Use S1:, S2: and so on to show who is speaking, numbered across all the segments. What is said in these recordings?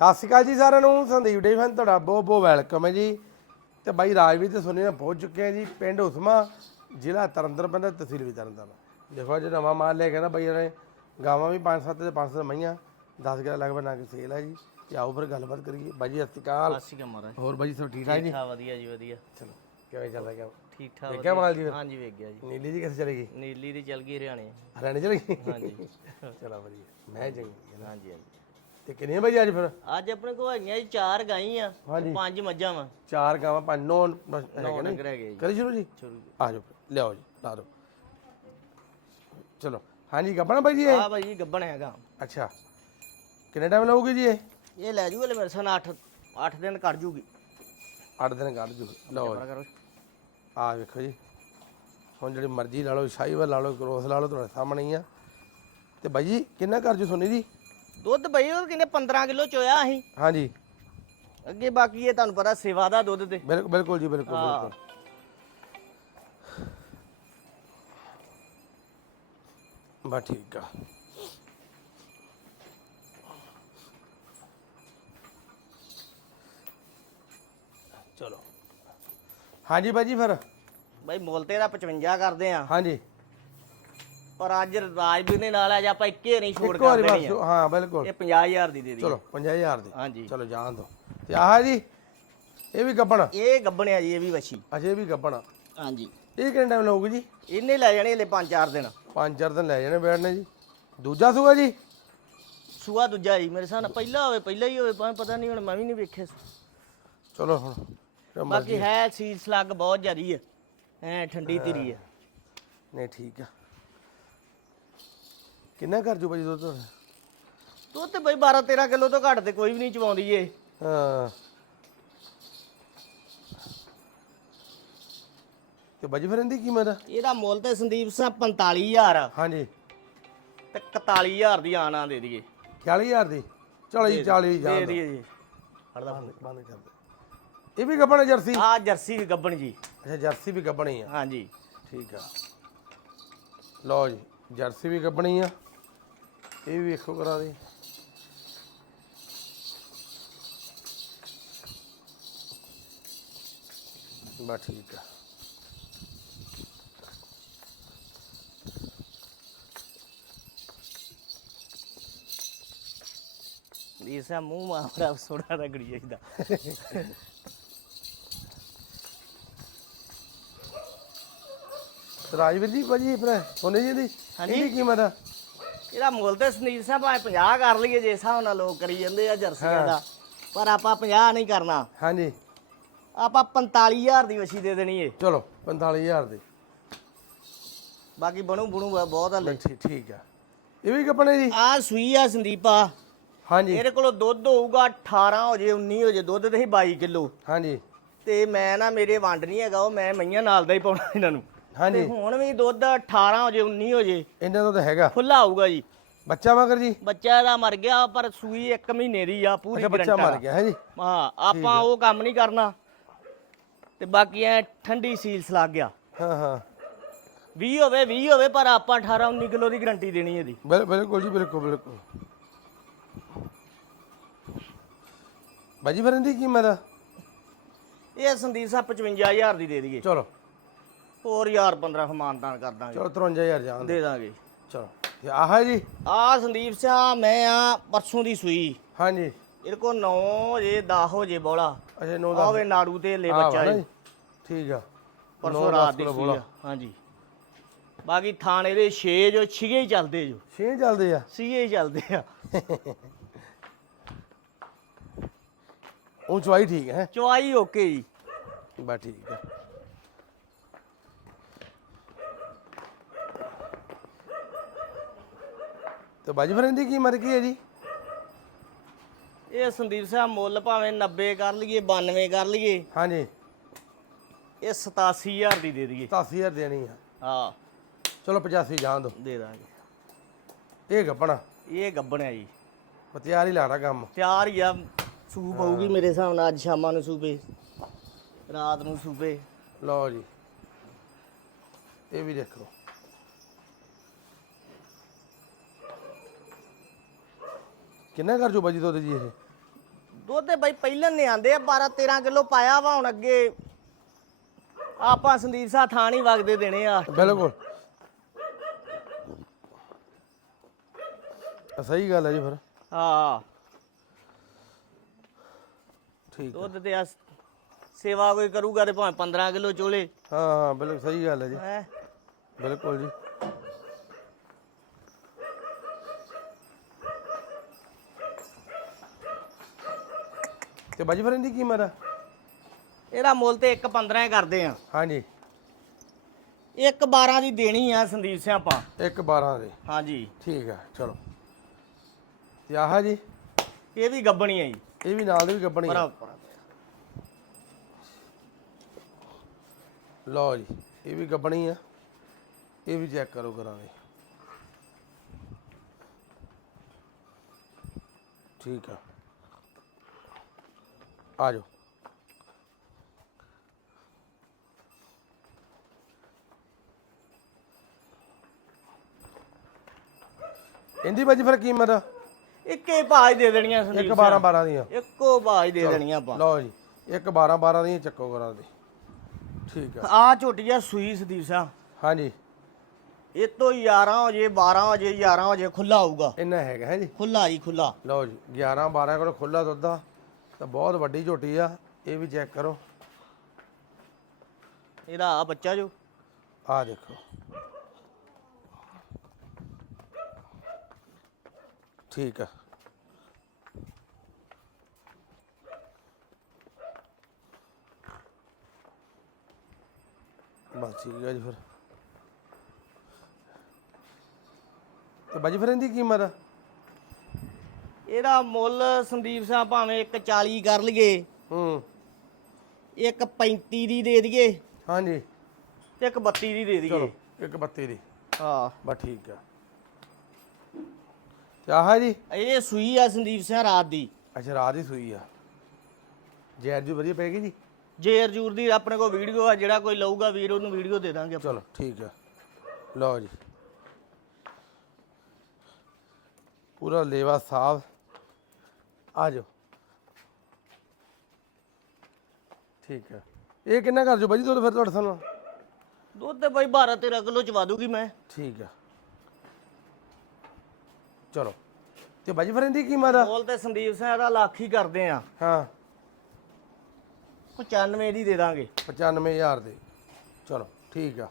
S1: ਸਤਿ ਸ਼੍ਰੀ ਅਕਾਲ ਜੀ ਸਾਰਿਆਂ ਨੂੰ ਸੰਦੀਪ ਡੇ ਫੈਨ ਤੁਹਾਡਾ ਬਹੁਤ ਬਹੁਤ ਵੈਲਕਮ ਹੈ ਜੀ। ਤੇ ਬਾਈ ਰਾਜਵੀਰ ਤੇ ਸੋਨੀ ਨਾਲ ਪਹੁੰਚ ਚੁੱਕੇ ਆ ਜੀ ਪਿੰਡ ਉਸਮਾ ਜ਼ਿਲ੍ਹਾ ਤਰਨਤਾਰਨ ਪੈਂਦਾ ਤਹਿਸੀਲ ਵੀ ਤਰਨਤਾਰਨ। ਦੇਖੋ ਅੱਜ ਨਵਾਂ ਮਾਲ ਲੈ ਕੇ ਨਾ ਬਾਈ ਨੇ ਗਾਵਾਂ ਵੀ 5-7 ਤੇ 5-7 ਮਈਆਂ 10 ਕਿਲੋ ਲਗਭਗ ਨਾ ਕੇ ਸੇਲ ਹੈ ਜੀ। ਤੇ ਆਓ ਫਿਰ ਗੱਲਬਾਤ ਕਰੀਏ। ਬਾਈ ਜੀ ਸਤਿ ਸ਼੍ਰੀ ਅਕਾਲ।
S2: ਸਤਿ ਸ਼੍ਰੀ ਅਕਾਲ ਮਹਾਰਾਜ।
S1: ਹੋਰ ਬਾਈ ਜੀ ਸਭ ਠੀਕ ਠਾਕ ਜੀ?
S2: ਠਾ ਵਧੀਆ ਜੀ ਵਧੀਆ।
S1: ਚਲੋ ਕਿਵੇਂ ਚੱਲ ਰਿਹਾ
S2: ਠੀਕ ਠਾਕ
S1: ਦੇਖਿਆ ਮਾਲ ਜੀ?
S2: ਹਾਂਜੀ ਵੇਖ ਗਿਆ ਜੀ।
S1: ਨੀਲੀ ਜੀ ਕਿੱਥੇ ਚਲੀ ਗਈ?
S2: ਨੀਲੀ ਦੀ ਚਲ ਗਈ ਹਰਿਆਣੇ।
S1: ਹਰਿਆਣੇ ਚਲੀ ਗਈ?
S2: ਹਾਂਜੀ।
S1: ਚਲੋ ਵਧੀਆ। ਮੈਂ ਚੰਗੀ ਹੈ।
S2: ਹਾਂਜੀ ਹਾਂਜੀ।
S1: ਤੇ ਕਿੰਨੇ ਵਜੇ ਅੱਜ ਫਿਰ?
S2: ਅੱਜ ਆਪਣੇ ਕੋਲ ਹੈਗੀਆਂ ਜੀ ਚਾਰ ਗਾਈਆਂ
S1: ਹਾਂਜੀ।
S2: ਪੰਜ ਮੱਝਾਂ ਵਾ।
S1: ਚਾਰ ਗਾਵਾਂ ਪੰਜ ਨੌ ਬਸ
S2: ਨੌ
S1: ਹੈਗੇ ਨੇ
S2: ਡੰਗਰ ਹੈਗੇ ਜੀ।
S1: ਕਰੀ ਸ਼ੁਰੂ ਜੀ?
S2: ਸ਼ੁਰੂ
S1: ਆ ਜਾਓ ਲਿਆਓ ਜੀ ਲਾ ਦਿਓ। ਚਲੋ ਹਾਂਜੀ ਗੱਪਣਾ ਬਾਈ ਜੀ ਇਹ?
S2: ਆ ਭਾਈ ਗੱਬਣ ਹੈਗਾ।
S1: ਅੱਛਾ। ਕਿੰਨੇ ਟਾਈਮ ਲਾਉਗੀ ਜੀ ਇਹ?
S2: ਇਹ ਲੈ ਜੂਗੇ ਲੈ ਮੇਰੇ ਸਾਨ 8 8 ਦਿਨ ਕੱਢ ਜੂਗੀ।
S1: 8 ਦਿਨ ਕੱਢ ਜੂ ਲਓ ਜੀ।
S2: ਕਰੋ
S1: ਆ ਵੇਖੋ ਜੀ। ਹੁਣ ਜਿਹੜੀ ਮਰਜ਼ੀ ਲਾ ਲਓ ਸ਼ਾਹੀਵਾਲ ਲਾ ਲਓ ਕਰੋਸ ਲਾ ਲਓ ਤੁਹਾਡੇ ਸਾਹਮਣੇ ਹੀ ਆ। ਤੇ ਬਾਈ ਜੀ ਕਿੰਨਾ ਕਰ ਜੂ ਸੋਨੀ ਜੀ?
S2: ਦੁੱਧ ਬਈ ਉਹ ਕਿਨੇ 15 ਕਿਲੋ ਚੋਇਆ ਅਸੀਂ।
S1: ਹਾਂਜੀ।
S2: ਅੱਗੇ ਬਾਕੀ ਇਹ ਤੁਹਾਨੂੰ ਪਤਾ ਸੇਵਾ ਦਾ ਦੁੱਧ ਤੇ।
S1: ਬਿਲਕੁਲ ਬਿਲਕੁਲ ਜੀ ਬਿਲਕੁਲ
S2: ਹਾਂ।
S1: ਬਿਲਕੁਲ। ਬਾ ਠੀਕ ਆ। ਚਲੋ। ਹਾਂਜੀ ਬਾਜੀ ਫਿਰ?
S2: ਬਈ ਮੁੱਲ ਤੇਰਾ 55 ਕਰਦੇ ਆ।
S1: ਹਾਂਜੀ।
S2: ਪਰ ਅੱਜ ਰਾਜਵੀਰ ਨੇ ਨਾਲ ਅੱਜ ਆਪਾਂ ਇੱਕੇ ਨਹੀਂ ਛੋੜ
S1: ਇੱਕ
S2: ਕਰ
S1: ਵਾਰੀ
S2: ਦੇਣੀ
S1: ਬਸ
S2: ਆ।
S1: ਹਾਂ ਬਿਲਕੁਲ।
S2: ਇਹ 50000 ਦੀ ਦੇ ਦੀ
S1: ਚਲੋ 50000 ਦੀ।
S2: ਹਾਂਜੀ।
S1: ਚਲੋ ਜਾਣ ਦੋ। ਤੇ ਆਹ ਜੀ ਇਹ ਵੀ ਗੱਬਣ
S2: ਇਹ ਗੱਬਣਿਆ ਜੀ ਇਹ ਵੀ ਵਛੀ।
S1: ਅਜੇ ਵੀ ਗੱਬਣ
S2: ਹਾਂਜੀ।
S1: ਇਹ ਕਿੰਨੇ ਟਾਈਮ ਲਾਊਗੀ ਜੀ?
S2: ਇਹਨੇ ਲੈ ਜਾਣੇ ਹਲੇ 5-4 ਦਿਨ।
S1: ਪੰਜ ਚਾਰ ਦਿਨ ਲੈ ਜਾਣੇ ਬੈਠਣੇ ਜੀ। ਦੂਜਾ ਸੂਆ ਜੀ?
S2: ਸੂਆ ਦੂਜਾ ਜੀ ਮੇਰੇ ਸਾਹਮਣੇ ਪਹਿਲਾ ਹੋਵੇ ਪਹਿਲਾ ਹੀ ਹੋਵੇ ਭਾਵੇਂ ਪਤਾ ਨਹੀਂ ਹੁਣ ਮੈਂ ਵੀ ਨਹੀਂ ਵੇਖਿਆ
S1: ਚਲੋ ਹੁਣ ਮਰਜ਼ੀ-
S2: ਬਾਕੀ ਹੈ ਸੀਸ ਲੱਗ ਬਹੁਤ ਜ਼ਿਆਦੀ ਹੈ ਐ ਠੰਡੀ ਧੀਰੀ ਹੈ
S1: ਨਹੀਂ ਠੀਕ ਆ। ਕਿੰਨਾ ਕਰ ਜੂ ਭਾਜੀ ਦੁੱਧ?
S2: ਦੁੱਧ ਤੇ ਬਈ 12-13 ਕਿਲੋ ਤੋਂ ਘੱਟ ਤੇ ਕੋਈ ਵੀ ਨਹੀਂ ਚਵਾਉਂਦੀ ਏ।
S1: ਹਾਂ। ਤੇ ਬਾਜੀ ਫਿਰ ਇਹਦੀ ਕੀਮਤ? ਆ?
S2: ਇਹਦਾ ਮੁੱਲ ਤੇ ਸੰਦੀਪ ਸਿੰਘ 45000 ਆ
S1: ਹਾਂਜੀ।
S2: ਤੇ 41000 ਦੀ ਆਣਾ ਦੇ ਦਈਏ।
S1: 40000 ਦੀ? ਚਲੋ ਜੀ 40
S2: ਦੇ ਦਈਏ ਜੀ।
S1: ਬੰਦ ਬੰਦ ਕਰ ਦੇ। ਇਹ ਵੀ ਗੱਬਣ ਜਰਸੀ?
S2: ਆ ਜਰਸੀ ਵੀ ਗੱਬਣ ਜੀ।
S1: ਅੱਛਾ ਜਰਸੀ ਵੀ ਗੱਬਣੀ ਆ।
S2: ਹਾਂਜੀ।
S1: ਠੀਕ ਆ। ਲਓ ਜੀ ਜਰਸੀ ਵੀ ਗੱਬਣੀ ਆ। ਇਹ ਵੀ ਵੇਖੋ ਕਰਾ ਦੇ। ਬਾ ਠੀਕ ਆ।
S2: ਇਸਾ ਮੂੰਹ ਮਾਰਾ ਸੋੜਾ ਰਗੜੀ ਜਾਂਦਾ
S1: ਰਾਜਵੀਰ ਜੀ ਭਾਜੀ ਫਿਰ ਸੋਨੇ ਜੀ ਦੀ
S2: ਹਾਂਜੀ।
S1: ਇਹਦੀ ਕੀਮਤ ਆ?
S2: ਇਹਦਾ ਮੁੱਲ ਤੇ ਸੰਦੀਪ ਸਿੰਘ ਭਾਵੇਂ 50 ਕਰ ਲਈਏ ਜੇ ਹਿਸਾਬ ਨਾਲ ਲੋਕ ਕਰੀ ਜਾਂਦੇ ਆ ਜਰਸੀਆਂ ਦਾ। ਪਰ ਆਪਾਂ 50 ਨਹੀਂ ਕਰਨਾ।
S1: ਹਾਂਜੀ।
S2: ਆਪਾਂ 45000 ਦੀ ਵਛੀ ਦੇ ਦੇਣੀ ਏ।
S1: ਚਲੋ 45000 ਦੀ।
S2: ਬਾਕੀ ਬਣੂ ਬਣੂ ਬਹੁਤ ਹਲੇ
S1: ਠੀਕ ਠੀਕ ਆ। ਇਹ ਵੀ ਗੱਬਣੇ ਜੀ?
S2: ਆ ਸੂਈ ਆ ਸੰਦੀਪਾ।
S1: ਹਾਂਜੀ।
S2: ਇਹਦੇ ਕੋਲੋਂ ਦੁੱਧ ਹੋਊਗਾ 18 ਹੋ ਜੇ 19 ਹੋ ਜੇ ਦੁੱਧ ਤੇ ਹੀ 22 ਕਿਲੋ।
S1: ਹਾਂਜੀ।
S2: ਤੇ ਮੈਂ ਨਾ ਮੇਰੇ ਵੰਡ ਨਹੀਂ ਹੈਗਾ ਉਹ ਮੈਂ ਮਈਆਂ ਨਾਲ ਦਾ ਹੀ ਪਾਉਣਾ ਇਹਨਾਂ ਨੂੰ।
S1: ਹਾਂਜੀ।
S2: ਹੁਣ ਵੀ ਦੁੱਧ 18 ਹੋ ਜੇ 19 ਹੋ ਜੇ।
S1: ਇਹਨਾਂ ਦਾ ਤਾਂ ਹੈਗਾ।
S2: ਖੁੱਲਾ ਆਊਗਾ ਜੀ।
S1: ਬੱਚਾ ਮਗਰ ਜੀ?
S2: ਬੱਚਾ ਇਹਦਾ ਮਰ ਗਿਆ ਪਰ ਸੂਈ 1 ਮਹੀਨੇ ਦੀ ਆ ਪੂਰੀ
S1: ਅੱਛਾ ਬੱਚਾ
S2: ਗਰੰਟੀ
S1: ਮਰ ਗਿਆ ਹੈ ਜੀ?
S2: ਹਾਂ ਆਪਾਂ ਉਹ ਕੰਮ ਨਹੀਂ ਕਰਨਾ। ਤੇ ਬਾਕੀ ਐ ਠੰਡੀ ਸੀਲਸ ਲੱਗ ਗਿਆ।
S1: ਹਾਂ ਹਾਂ।
S2: 20 ਹੋਵੇ 20 ਹੋਵੇ ਪਰ ਆਪਾਂ 18 19 ਕਿਲੋ ਦੀ ਗਰੰਟੀ ਦੇਣੀ ਇਹਦੀ।
S1: ਬਿਲ- ਬਿਲਕੁਲ ਜੀ ਬਿਲਕੁਲ ਬਿਲਕੁਲ। ਬਾਜੀ ਫਿਰ ਇਹਦੀ ਕੀਮਤ ਆ
S2: ਇਹ ਸੰਦੀਪ ਸਾਹਿਬ 55000 ਦੀ ਦੇ ਦਈਏ।
S1: ਚਲੋ।
S2: ਹੋਰ ਯਾਰ 15 ਹਮਾਨਦਾਨ ਕਰ ਦਾਂਗੇ।
S1: ਚਲੋ 53000 ਜਾਣ ਦੇ
S2: ਦੇ ਦਾਂਗੇ।
S1: ਚਲੋ। ਆਹ ਹੈ ਜੀ।
S2: ਆ ਸੰਦੀਪ ਸਿੰਘ ਮੈਂ ਆ ਪਰਸੋਂ ਦੀ ਸੂਈ।
S1: ਹਾਂਜੀ।
S2: ਇਹਦੇ ਕੋ 9 ਜੇ 10 ਹੋ ਜੇ ਬੋਲਾ।
S1: ਅੱਛਾ 9 ਦਾ
S2: ਆਵੇ ਨਾੜੂ ਤੇ ਲੈ ਬੱਚਾ ਇਹ।
S1: ਠੀਕ ਆ।
S2: ਪਰਸੋਂ ਰਾਤ ਦੀ ਸੂਈ। ਆ। ਹਾਂਜੀ। ਬਾਕੀ ਥਾਣੇ ਦੇ 6 ਜੋ ਛਿਗੇ ਹੀ ਚੱਲਦੇ ਜੋ।
S1: ਛੇ ਚੱਲਦੇ ਆ।
S2: ਸੀਏ ਹੀ ਚੱਲਦੇ ਆ।
S1: ਉਹ ਚਵਾਈ ਠੀਕ ਹੈ।
S2: ਚਵਾਈ ਓਕੇ ਜੀ।
S1: ਬਾ ਠੀਕ ਆ। ਬਾਜੀ ਫਿਰ ਇਹਦੀ ਕੀ ਹੈ ਜੀ?
S2: ਇਹ ਸੰਦੀਪ ਸਿੰਘ ਮੁੱਲ ਭਾਵੇਂ 90 ਕਰ ਲਈਏ 92 ਕਰ ਲਈਏ।
S1: ਹਾਂਜੀ।
S2: ਇਹ 87000 ਦੀ ਦੇ ਦਈਏ।
S1: 80000 ਦੇਣੀ ਆ।
S2: ਹਾਂ।
S1: ਚਲੋ 85 ਜਾਣ ਦੋ।
S2: ਦੇ ਦਾਂਗੇ।
S1: ਇਹ ਗੱਪਣਾ।
S2: ਇਹ ਗੱਬਣਿਆ ਜੀ।
S1: ਪਤਿਆਰ ਹੀ ਲਾੜਾ ਕੰਮ।
S2: ਤਿਆਰ ਹੀ ਆ। ਸੂਪ ਆਊਗੀ ਮੇਰੇ ਹਿਸਾਬ ਨਾਲ ਅੱਜ ਸ਼ਾਮਾਂ ਨੂੰ ਸੂਪੇ। ਰਾਤ ਨੂੰ ਸੂਪੇ।
S1: ਲਓ ਜੀ। ਇਹ ਵੀ ਦੇਖੋ। ਕਿੰਨਾ ਕਰ ਜੋ ਬਾਜੀ ਦੁੱਧ ਜੀ ਇਹ?
S2: ਦੁੱਧ ਤੇ ਬਈ ਪਹਿਲਾਂ ਨੇ ਆਂਦੇ ਆ 12 13 ਕਿਲੋ ਪਾਇਆ ਵਾ ਹੁਣ ਅੱਗੇ ਆਪਾਂ ਸੰਦੀਪ ਸਾਹਿਬ ਥਾਂ ਨਹੀਂ ਵਗਦੇ ਦੇਣੇ ਆ।
S1: ਬਿਲਕੁਲ। ਆ ਸਹੀ ਗੱਲ ਹੈ ਜੀ ਫਿਰ।
S2: ਹਾਂ।
S1: ਠੀਕ।
S2: ਦੁੱਧ ਤੇ ਆ ਸੇਵਾ ਕੋਈ ਕਰੂਗਾ ਤੇ ਭਾਵੇਂ 15 ਕਿਲੋ ਚੋਲੇ।
S1: ਹਾਂ ਹਾਂ ਬਿਲਕੁਲ ਸਹੀ ਗੱਲ ਹੈ ਜੀ।
S2: ਹੈ?
S1: ਬਿਲਕੁਲ ਜੀ। ਤੇ ਬਾਜੀ ਫਿਰ ਇਹਦੀ ਕੀਮਤ ਆ?
S2: ਇਹਦਾ ਮੁੱਲ ਤੇ 1 15 ਹੀ ਕਰਦੇ ਆ।
S1: ਹਾਂਜੀ।
S2: 1 12 ਦੀ ਦੇਣੀ ਆ ਸੰਦੀਪ ਸਿੰਘ ਆਪਾਂ।
S1: ਇੱਕ 12 ਦੇ।
S2: ਹਾਂਜੀ।
S1: ਠੀਕ ਆ ਚਲੋ। ਤੇ ਆਹ ਜੀ?
S2: ਇਹ ਵੀ ਗੱਬਣੀ ਆ ਜੀ।
S1: ਇਹ ਵੀ ਨਾਲ ਦੇ ਵੀ ਗੱਬਣੀ ਆ। ਲਓ ਜੀ ਇਹ ਵੀ ਗੱਬਣੀ ਆ। ਇਹ ਵੀ ਚੈੱਕ ਕਰੋ ਕਰਾਂਗੇ ਠੀਕ ਆ। ਆ ਜਾਓ ਇੰਦੀ ਬਾਜੀ ਫਿਰ ਕੀਮਤ?
S2: ਇੱਕੇ ਭਾਜ ਦੇ ਦੇਣੀਆਂ
S1: ਇੱਕ
S2: ਸੰਦੀਪ
S1: 12 12 ਦੀਆਂ।
S2: ਇੱਕੋ ਭਾਜ ਦੇ ਦੇਣੀਆਂ ਆਪਾਂ।
S1: ਲਓ ਜੀ ਇੱਕ 12 12 ਦੀਆਂ ਚੱਕੋ ਕਰਾਂ ਦੇ ਠੀਕ ਆ।
S2: ਆ ਝੋਟੀ ਆ ਸੂਈ ਸੰਦੀਪ
S1: ਹਾਂਜੀ।
S2: ਇਹ ਤੋਂ 11 ਵਜੇ 12 ਵਜੇ 11 ਵਜੇ ਖੁੱਲਾ ਹੋਊਗਾ।
S1: ਇੰਨਾ ਹੈਗਾ ਹੈ ਜੀ?
S2: ਖੁੱਲਾ ਜੀ ਖੁੱਲਾ
S1: ਲਓ ਜੀ 11 12 ਕੋਲ ਖੁੱਲਾ ਦੁੱਧ ਆ। ਤਾਂ ਬਹੁਤ ਵੱਡੀ ਝੋਟੀ ਆ ਇਹ ਵੀ ਚੈੱਕ ਕਰੋ।
S2: ਇਹਦਾ ਆ ਬੱਚਾ ਜੋ।
S1: ਆ ਦੇਖੋ। ਠੀਕ ਆ। ਬਸ ਠੀਕ ਆ ਜੀ ਫਿਰ। ਤੇ ਬਾਜੀ ਫਿਰ ਇਹਦੀ ਕੀਮਤ ਆ?
S2: ਇਹਦਾ ਮੁੱਲ ਸੰਦੀਪ ਸਿੰਘ ਭਾਵੇਂ ਇੱਕ 40 ਕਰ ਲਈਏ
S1: ਹੂੰ।
S2: ਇੱਕ 35 ਦੀ ਦੇ ਦਈਏ
S1: ਹਾਂਜੀ।
S2: ਤੇ ਇੱਕ 32 ਦੀ ਦੇ
S1: ਚਲੋ
S2: ਦਈਏ
S1: ਇੱਕ ਬੱਤੀ ਦੀ।
S2: ਹਾਂ।
S1: ਬਸ ਠੀਕ ਆ। ਤੇ ਆਹ ਜੀ?
S2: ਇਹ ਸੂਈ ਆ ਸੰਦੀਪ ਸਿੰਘ ਰਾਤ ਦੀ।
S1: ਅੱਛਾ ਰਾਤ ਦੀ ਸੂਈ ਆ। ਜੈਰ ਜੀ ਵਧੀਆ ਪੈਗੀ ਜੀ?
S2: ਜੇ ਅਰਜੂਰ ਦੀ ਆਪਣੇ ਕੋਲ ਵੀਡੀਓ ਆ ਜਿਹੜਾ ਕੋਈ ਲਊਗਾ ਵੀਰ ਉਹਨੂੰ ਵੀਡੀਓ ਦੇ ਦਾਂਗੇ ਆਪਾਂ।
S1: ਚਲੋ ਠੀਕ ਆ। ਲਓ ਜੀ। ਪੂਰਾ ਲੇਵਾ ਸਾਫ਼। ਆ ਜਾਓ। ਠੀਕ ਆ ਇਹ ਕਿੰਨਾ ਕਰ ਜੋ ਬਾਜੀ ਦੁੱਧ ਫਿਰ ਤੁਹਾਡੇ ਸਾਨੂੰ
S2: ਦੁੱਧ ਤੇ ਬਾਈ 12 13 ਕਿਲੋ ਚਵਾ ਦੂਗੀ ਮੈਂ।
S1: ਠੀਕ ਆ ਚਲੋ। ਤੇ ਬਾਜੀ ਫਿਰ ਇਹਦੀ ਕੀਮਤ ਆ
S2: ਤੇ ਸੰਦੀਪ ਸਿੰਘ ਦਾ ਲੱਖ ਹੀ ਕਰਦੇ ਆ।
S1: ਹਾਂ।
S2: 95 ਦੀ ਦੇ ਦਾਂਗੇ।
S1: 95000 ਦੇ। ਚਲੋ ਠੀਕ ਆ।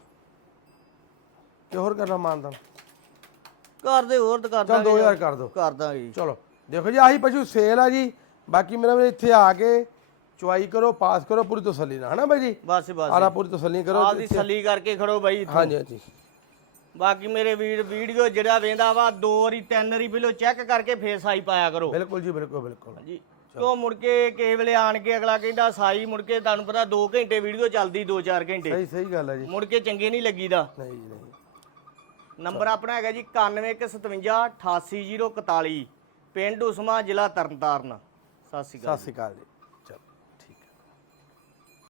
S1: ਤੇ ਹੋਰ ਕਰਨਾ ਮਾਨਦਾ
S2: ਕਰਦੇ ਹੋਰ ਤਾਂ ਕਰ
S1: ਚਲ
S2: ਦਾਂਗੇ।
S1: 2000 ਕਰ ਦਿਓ
S2: ਕਰ ਦਾਂਗੇ ਜੀ।
S1: ਚਲੋ। ਦੇਖੋ ਜੀ ਆਹੀ ਪਸ਼ੂ ਸੇਲ ਆ ਜੀ। ਬਾਕੀ ਮੇਰਾ ਵੀਰ ਇੱਥੇ ਆ ਕੇ ਚੁਆਈ ਕਰੋ ਪਾਸ ਕਰੋ ਪੂਰੀ ਤਸੱਲੀ ਨਾਲ ਹਨਾ ਬਾਈ ਜੀ?
S2: ਬਸ ਬਸ।
S1: ਆਲਾ ਪੂਰੀ ਤਸੱਲੀ ਕਰੋ
S2: ਆਪਦੀ ਸੱਲੀ ਕਰਕੇ ਖੜੋ ਬਾਈ ਇੱਥੋਂ।
S1: ਹਾਂਜੀ ਹਾਂਜੀ।
S2: ਬਾਕੀ ਮੇਰੇ ਵੀਰ ਵੀਡੀਓ ਜਿਹੜਾ ਵੇਂਦਾ ਵਾ ਦੋ ਵਾਰੀ ਤਿੰਨ ਵਾਰੀ ਪਹਿਲਾਂ ਚੈੱਕ ਕਰਕੇ ਫੇਰ ਸਾਈ ਪਾਇਆ ਕਰੋ।
S1: ਬਿਲਕੁਲ ਜੀ ਬਿਲਕੁਲ ਬਿਲਕੁਲ।
S2: ਜੀ ਕਿਉਂ ਮੁੜ ਕੇ ਕਿਸੇ ਵੇਲੇ ਆਣ ਕੇ ਅਗਲਾ ਕਹਿੰਦਾ ਸਾਈ ਮੁੜ ਕੇ ਤੁਹਾਨੂੰ ਪਤਾ 2 ਘੰਟੇ ਵੀਡੀਓ ਚੱਲਦੀ 2-4 ਘੰਟੇ।
S1: ਸਹੀ ਸਹੀ ਗੱਲ ਹੈ ਜੀ।
S2: ਮੁੜ ਕੇ ਚੰਗੇ ਨਹੀਂ ਲੱਗੀਦਾ।
S1: ਨਹੀਂ ਜੀ ਨਹੀਂ।
S2: ਨੰਬਰ ਆਪਣਾ ਹੈਗਾ ਜੀ 9157 88041 ਪਿੰਡ ਉਸਮਾ ਜ਼ਿਲ੍ਹਾ ਤਰਨਤਾਰਨ। ਸਤਿ ਸ਼੍ਰੀ ਅਕਾਲ
S1: ਸਤਿ ਸ਼੍ਰੀ ਅਕਾਲ ਜੀ।